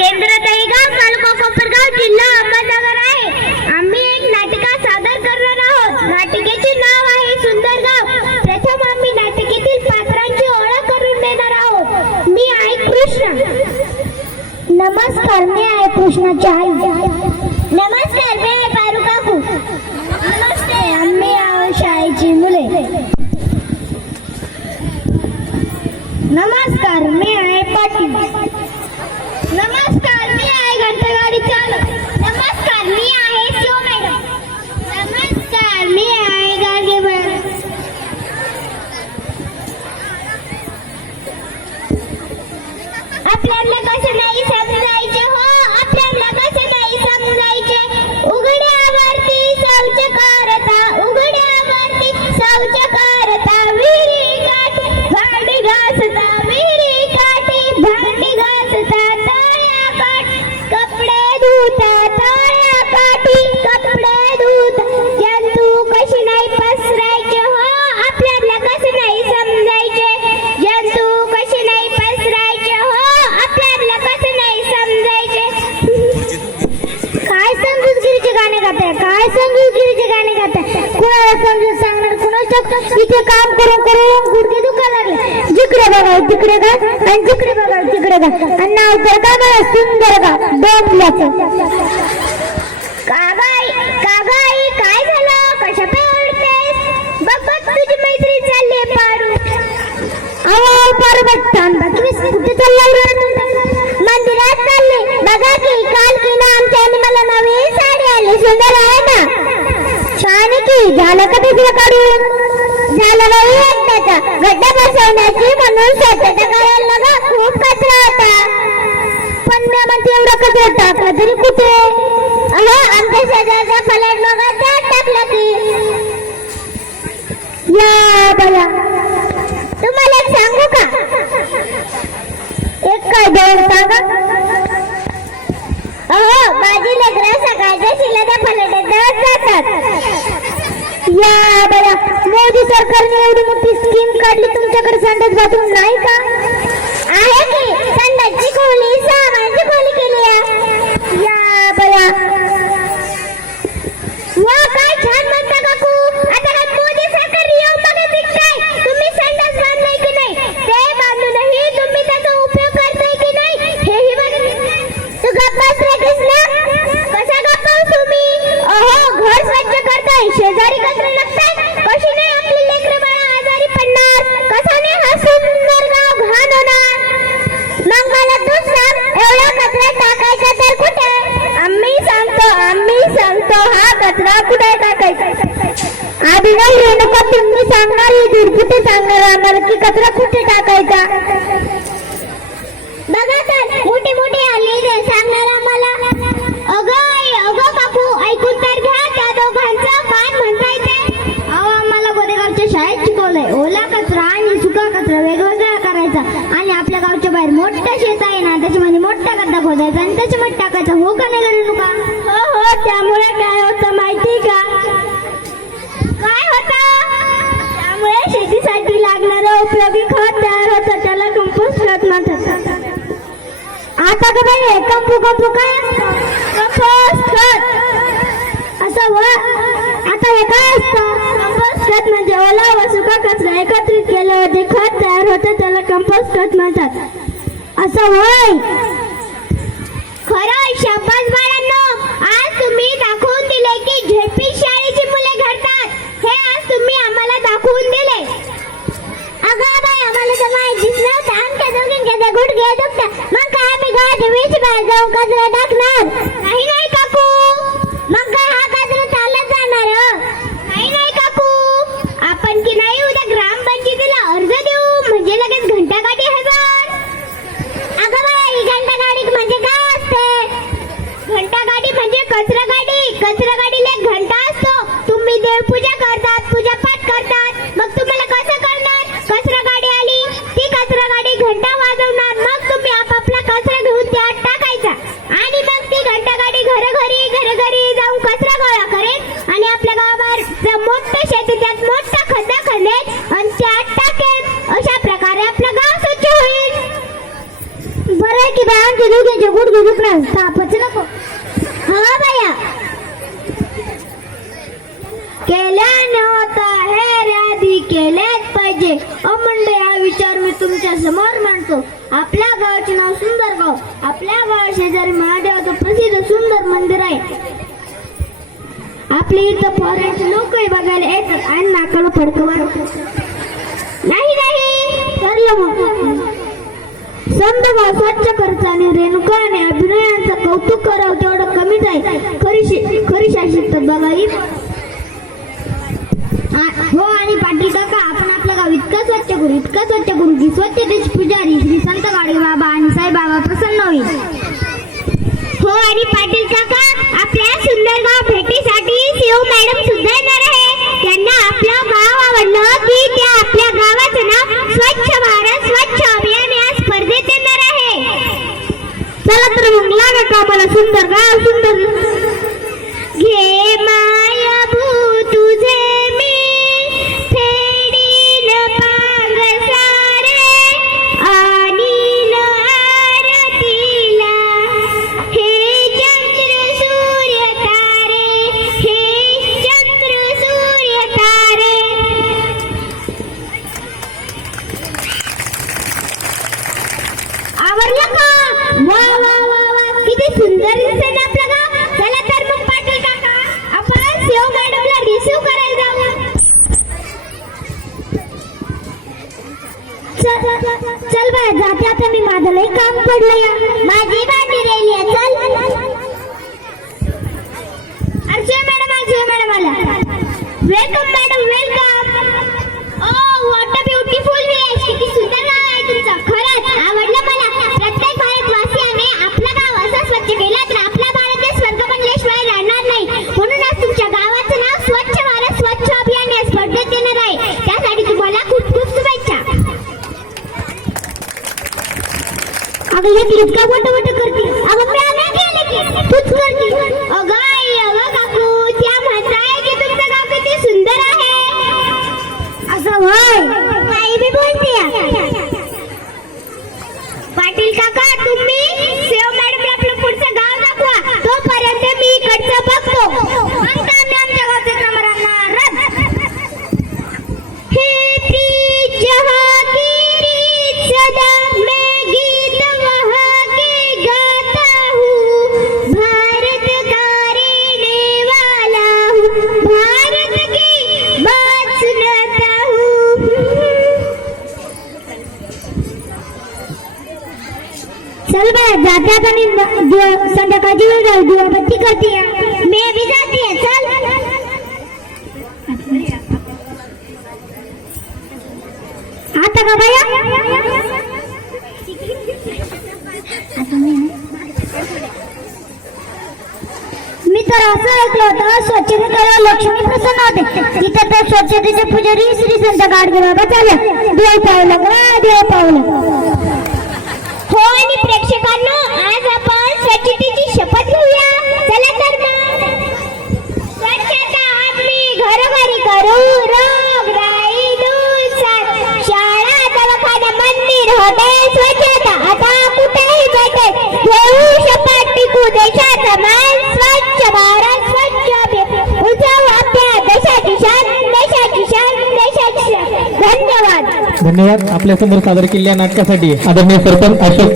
केंद्र दहीगाव तालुका कोपरगाव जिल्हा अहमदनगर आहे. आम्ही एक नाटिका सादर करणार आहोत. नाटिकेचे नाव आहे सुंदर गाव. प्रथम आम्ही नाटिकेतील पात्रांची ओळख करून देणार आहोत. मी आहे कृष्ण. नमस्कार, मी आहे कृष्णाची आई. नमस्कार, मी आहे पारू काकू. नमस्ते, आम्ही आहोत शाळेची मुले. नमस्कार, मी आहे पाटील. नमस्कार, मी आहे घंटागाडी चालक. नमस्कार, मी आहे शिव मॅडम. नमस्कार, मी आहे गाडगे मॅडम. आपल्याला कसं नाही समजायचे हो, आपल्याला कसं नाही समजायचे. उघड्यावरती शौच करता, उघड्यावरती शौच करता, विहिरी काठी भांडी घासता, विहिरी काठी भांडी घासता, तळ्या काठी कपडे धुता, तळ्या काठी कपडे धुता. जंतू कशी नाही पसरायचे हो, आपल्याला कसं नाही समजायचे. जंतू कशी नाही पसरायचे हो, आपल्याला कसं नाही समजायचे. काय समजूतगिरीचे गाणे गाताय, काय समजूतगिरीचे गाणे गाताय. कुणाला समजून सांगणार, कुणाच इथे काम करून करून गुडघे दुखायला लागले. जिकडे बघा तिकडे गा आणि जिकडे बघा तिकडे गा. आणि नाव तर का मला सुंदर गा डोंबल्याचं. कागाई कागाई काय झालं, कशा पडतेस. बघ बघ तुझी मैत्रीण चालली पारू. अहो पार्वत थांबा, तुम्ही कुठे चालला. मंदिरात चालले. बघा की काल की ना आमच्या आणि मला नवीन साडी आली, सुंदर आहे ना. छान आहे की. झालं का तिकडे काढून. झालं नाही त्याचा गड्डा बसवण्याची म्हणून स्वच्छता करायला लगा. खूप कचरा होता. पण मी म्हणते एवढा कचरा टाकला तरी कुठे. अहो आमच्या शेजारचा फलाट बघा त्यात टाकला की. या बया, तुम्हाला एक सांगू का. एक काय देऊन सांगा. अहो माझी लेकरं सकाळच्या शिला त्या फलाटात जातात. या बया, मोदी सरकारने एवढी मोठी स्कीम काढली, तुमच्याकडे संडास बाथरूम नाही का. आहे की संडासची खोली, सामानाची खोली केली आहे. या बया, वा काय छान म्हणता काकू. आता काय मोदी सरकार येऊन बघायची काय. तुम्ही संडास बांधलाय की नाही, ते बांधूनही तुम्ही त्याचा उपयोग करताय की नाही हेही बघायचं. तू गप्प बस रे कृष्णा. कसा गप्प बस तुम्ही. अहो घर स्वच्छ करताय, शेजारी कचरा लागताय. कशी नाही आपली लेकरं बाळा आजारी पडणार, कसा नाही हा सुंदर गाव घाण होणार. मग मला तूच सांग, एवढा कचरा टाकायचा तर कुठे. आम्ही सांगतो हा कचरा कुठे टाकायचा. आधी नाही रेणुका, तुम्ही सांगणार कुठे सांगणार आम्हाला की कचरा कुठे टाकायचा. बघा तर मोठी मोठी आली सांगणार आम्हाला. अगं काकू ऐकून तर घ्या त्या दोघांचं काय म्हणताय ते. अहो आम्हाला गोदेगावच्या शाळेत शिकवलंय ओला कचरा आणि सुका कचरा वेगवेगळा करायचा. आणि आपल्या गावच्या बाहेर मोठं शेत आहे ना, त्याच्यामध्ये मोठा गड्डा खोदायचा आणि त्याच्यामध्ये टाकायचा. हो का नाही करू नका. हो त्यामुळे काय होतं माहिती का. काय होतं, त्यामुळे शेतीसाठी लागणारं उपयोगी खत तयार होतं, त्याला कंपोस्ट खत म्हणतात. आता का बाई कंपू काय कंपोस्ट खत असं व. आता हे काय असतं. कंपोस्ट खत म्हणजे ओला व सुका कचरा एकत्रित केल्यावरती खत तयार होतं, त्याला कंपोस्ट खत म्हणतात. असं होय. खरं शाबास बाळांनो, आज तुम्ही दाखवून दिले की झेडपी शाळेची मुले घडतात. हे आज तुम्ही आम्हाला दाखवून दिले. अगं बाई आम्हाला तर माहितीच नव्हतं. आमच्या दोघींचे गुडघे दुखतात. मग काय आम्ही गावाच्या वीस बाहेर जाऊन कचरा टाकणार. नाही काकू, मग काय हा कचरा चालत जाणार. नाही काकू, आपण की नाही उद्या ग्रामपंचायतीला अर्ज देऊ, म्हणजे लगेच घंटागाडी हजर. अगं बाई घंटागाडी म्हणजे काय असते. घंटागाडी म्हणजे कचरा गाडी. कचरा गाडीला एक घंटा असतो. तुम्ही देवपूजा करतात, पूजापाठ करतात. मग तुम्हाला कसं करणार. कचरा गाडी आली, ती कचरा गाडी घंटा वाजवणार. मग तुम्ही आपापला कचरा घेऊन त्यात टाकायचा आणि मग ती घंटा गाडी गुडघे दुखणार तापच नको. हा बाया केल्या नव्हता हे राधी केल्याच पाहिजे. अमंडे हा विचार मी तुमच्या समोर मांडतो. आपल्या गावाचे नाव सुंदर गाव. आपल्या गावा शेजारी महादेवाचं प्रसिद्ध सुंदर मंदिर आहे. आपल्या इथं फॉरेनचे लोकही बघायला येतात आणि नाकाला फडकं मारतात. नाही नाही ठरलं मग समद गाव स्वच्छ करायचं आणि रेणुका आणि अभिनयांचं कौतुक करावं तेवढं कमीच आहे. खरी शाश्वत बघा ही. हो आणि पाटील काका आपण आपलं गाव इतकं स्वच्छ करू की स्वच्छतेचे पुजारी श्री संत गाडगे बाबा आणि साईबाबा प्रसन्न होईल. हो आणि पाटील काका आपल्या सुंदर गाव भेटीसाठी सीओ मॅडम सुद्धा येणार आहे. त्यांना आपलं गाव आवडलं की त्या आपल्या गावाचं नाव स्वच्छ भारत स्वच्छ अभियान या स्पर्धेत येणार आहे. चला तर मग लागा का मला सुंदर गाव सुंदर घे माय भू तुझे मी फेडीन पांगसारे आणीन आरतीला हे चंद्र सूर्य तारे हे चंद्र सूर्य तारे. आवडलं का? वा वा वा वा किती सुंदर दिसतंय ना आपलं गाव. चला तर मग पाटील काका आपण सीओ मॅडमला रिसीव करायला जाऊ. चल बाय जाते आता मी. माझं लई काम पडलं या. माझी बाटी राहिली आहे. चल अर्चना मॅडम आला. Welcome madam welcome. Oh what a beautiful village. किती सुंदर गाव आहे तुमचं. खरंच आवडलं मला. प्रत्येक भारतवासियाने आपलं गाव असं स्वच्छ केलं तर आपला भारत देश स्वर्ग बनल्याशिवाय राहणार नाही. म्हणूनच तुमच्या गावाचं नाव स्वच्छ भारत स्वच्छ अभियान या स्पर्धेत येणार आहे. त्यासाठी तुम्हाला खूप खूप शुभेच्छा. अगं हे इतका वट करते. अगं मी आले गेले की तूच करती. अगं आई अगं काकू त्या म्हणताय की तुमचं गाव किती सुंदर आहे. असं होय. काही बी बोलते. पाटील काका तुम्ही सेव मॅडमला आपलं पुढचं गाव दाखवा. तोपर्यंत मी इकडचं बघतो. म्हणता मी आमच्या गावचे क्रमांक राहणार. हे प्रीत जहांगीरी सदा मैं गीत वहाँ के गाता हूँ. भारत का रहने वाला हूँ. भारत की बात सुनाता हूँ. चल बाय जाते आता मी. संध्याकाळची वेळ झाली. दिवाबत्ती करते या. मी भी जाती है. चल आता का बाया मी तर असं ऐकलं होतं स्वच्छतेला लक्ष्मी प्रसन्न होते. तिथं तर स्वच्छतेचे पुजारी श्री संत गाडगे बाबा चालले. देव पावलं. हो आणि प्रेक्षकांनो आज आपण स्वच्छतेची शपथ घेऊया. चला तर मग स्वच्छता आपली घरोघरी करू. रोगराई दूर सार. शाळा दवाखाना मंदिर हॉटेल स्वच्छता आता कुठेही भेटे. घेऊ शपथ टिकू देशाचा मान. स्वच्छ भारत स्वच्छ अभियान उजव आपल्या देशाची शान देशाची शान देशाची शान. धन्यवाद. धन्यवाद. आपल्या समोर सादर केलेल्या नाटकासाठी आदरणीय सरपंच अशोक